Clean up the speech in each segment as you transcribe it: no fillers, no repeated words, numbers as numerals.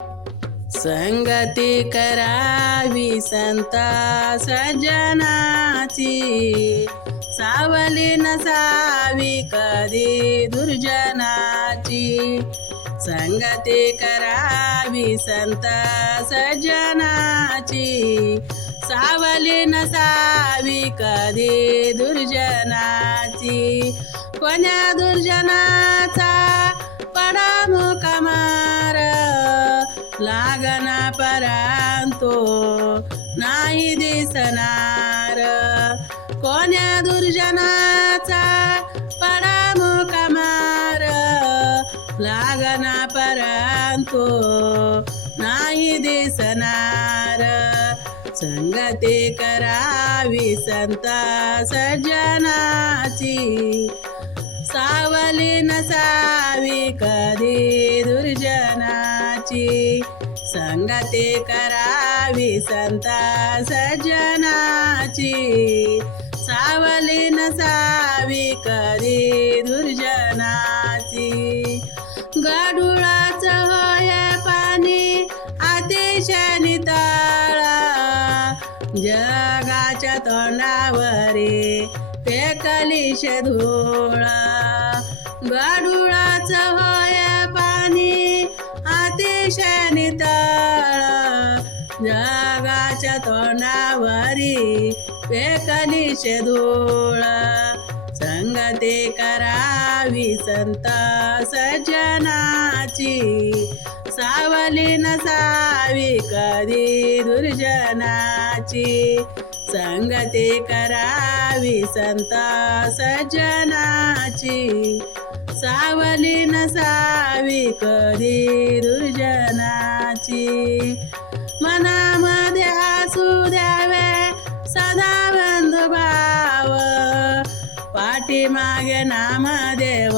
संगती करावी संता सज्जनाची, सावली नसावी कधी दुर्जनाची. संगती करावी संत सज्जनाची, सावली नसावी कधी दुर्जनाची. कोण्या दुर्जनाचा पडा मुख मार, लागना परांतो नाही दिसणार. कोण्या दुर्जनाचा पडा मुख मार, लागना परांतो नाही दिसणार. संगती करावी संत सज्जनाची, सावली नसावी कधी दुर्जनाची. संगती करावी संत सज्जनाची, सावली नसावी कधी दुर्जनाची. गडुळाचं होय पाणी अतिशय नितळ, जगाच्या तोंडावरी फेकलीश धूळ. गडुळाचं होय पाणी अतिशय नितळ, जगाच्या तोंडावरी फेकलीश धूळ. संगती करावी संत सज्जनाची, सावली नसावी कधी दुर्जनाची. संगती करावी संत सज्जनाची, सावली नसावी कधी दुर्जनाची. मनामध्ये असू द्यावे सदा बंधुभाव, पाठीमागे नामदेव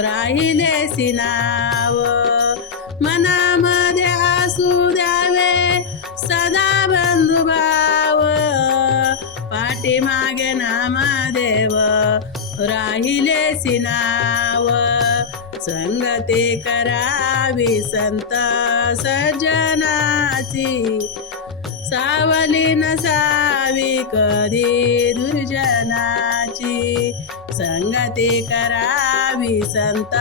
राहिलेसी नाव. मनामध्ये असू द्यावे सदा बंधुभाव, पाठीमागे नामदेव राहिलेसी नाव. संगती करावी संत सज्जनाची, सावली नसावी कधी दुर्जनाची. संगती करावी संत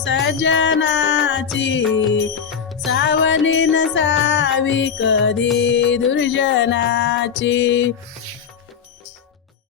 सज्जनाची, सावली नसावी कधी दुर्जनाची.